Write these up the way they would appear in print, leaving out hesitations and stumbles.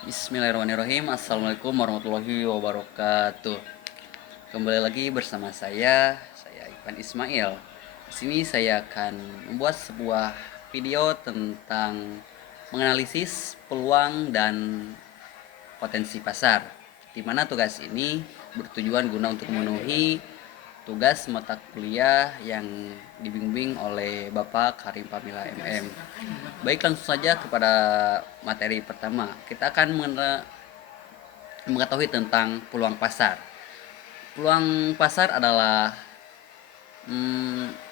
Bismillahirrahmanirrahim. Assalamualaikum warahmatullahi wabarakatuh. Kembali lagi bersama saya Ivan Ismail. Di sini saya akan membuat sebuah video tentang menganalisis peluang dan potensi pasar. Di mana tugas ini bertujuan guna untuk memenuhi tugas mata kuliah yang dibimbing oleh Bapak Karim Pamila MM. Baik, langsung saja kepada materi pertama. Kita akan mengetahui tentang peluang pasar. Peluang pasar adalah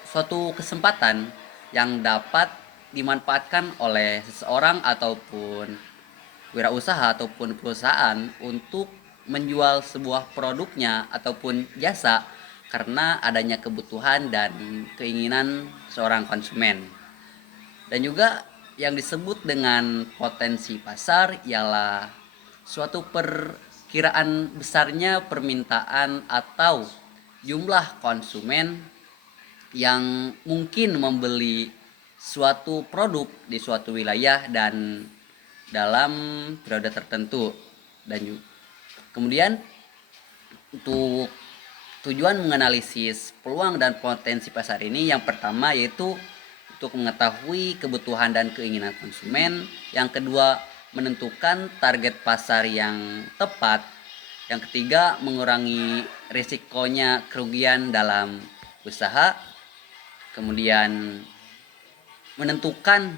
suatu kesempatan yang dapat dimanfaatkan oleh seseorang ataupun wirausaha ataupun perusahaan untuk menjual sebuah produknya ataupun jasa karena adanya kebutuhan dan keinginan seorang konsumen. Dan juga yang disebut dengan potensi pasar ialah suatu perkiraan besarnya permintaan atau jumlah konsumen yang mungkin membeli suatu produk di suatu wilayah dan dalam periode tertentu. Dan kemudian untuk tujuan menganalisis peluang dan potensi pasar ini, yang pertama yaitu untuk mengetahui kebutuhan dan keinginan konsumen. Yang kedua, menentukan target pasar yang tepat. Yang ketiga, mengurangi risikonya kerugian dalam usaha. Kemudian menentukan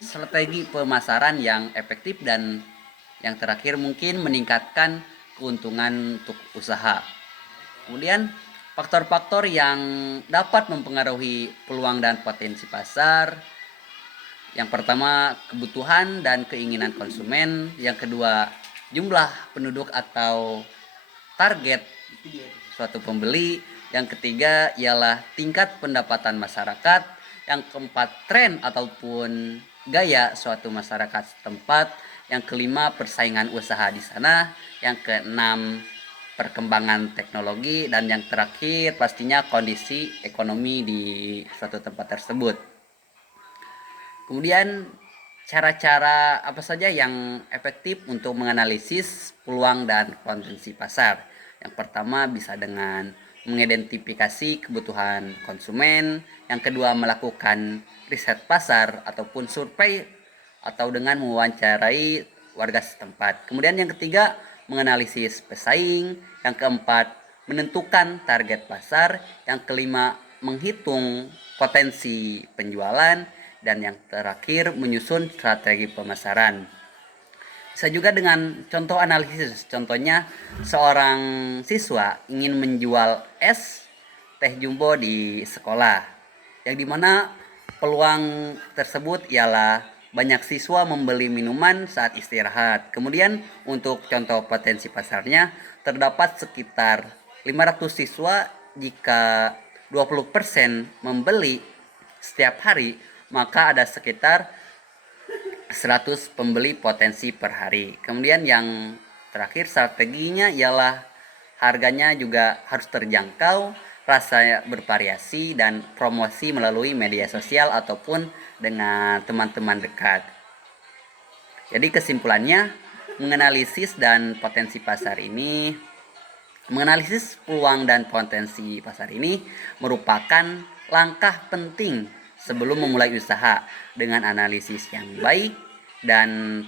strategi pemasaran yang efektif, dan yang terakhir mungkin meningkatkan keuntungan untuk usaha. Kemudian faktor-faktor yang dapat mempengaruhi peluang dan potensi pasar. Yang pertama, kebutuhan dan keinginan konsumen. Yang kedua, jumlah penduduk atau target suatu pembeli. Yang ketiga ialah tingkat pendapatan masyarakat. Yang keempat, tren ataupun gaya suatu masyarakat setempat. Yang kelima, persaingan usaha di sana. Yang keenam, perkembangan teknologi. Dan yang terakhir pastinya kondisi ekonomi di suatu tempat tersebut. Kemudian cara-cara apa saja yang efektif untuk menganalisis peluang dan potensi pasar? Yang pertama, bisa dengan mengidentifikasi kebutuhan konsumen. Yang kedua, melakukan riset pasar ataupun survei atau dengan mewawancarai warga setempat. Kemudian yang ketiga, menganalisis pesaing. Yang keempat, menentukan target pasar. Yang kelima, menghitung potensi penjualan. Dan yang terakhir, menyusun strategi pemasaran. Bisa juga dengan contoh analisis. Contohnya, seorang siswa ingin menjual es teh jumbo di sekolah, yang dimana peluang tersebut ialah banyak siswa membeli minuman saat istirahat. Kemudian untuk contoh potensi pasarnya, terdapat sekitar 500 siswa. Jika 20% membeli setiap hari, maka ada sekitar 100 pembeli potensi per hari. Kemudian yang terakhir, strateginya ialah harganya juga harus terjangkau, rasa bervariasi, dan promosi melalui media sosial ataupun dengan teman-teman dekat. Jadi kesimpulannya, menganalisis peluang dan potensi pasar ini merupakan langkah penting sebelum memulai usaha. Dengan analisis yang baik, dan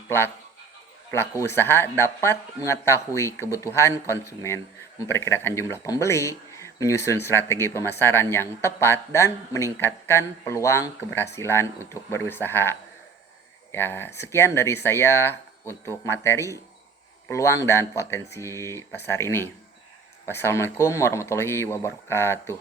pelaku usaha dapat mengetahui kebutuhan konsumen, memperkirakan jumlah pembeli, menyusun strategi pemasaran yang tepat, dan meningkatkan peluang keberhasilan untuk berusaha. Ya, sekian dari saya untuk materi peluang dan potensi pasar ini. Wassalamualaikum warahmatullahi wabarakatuh.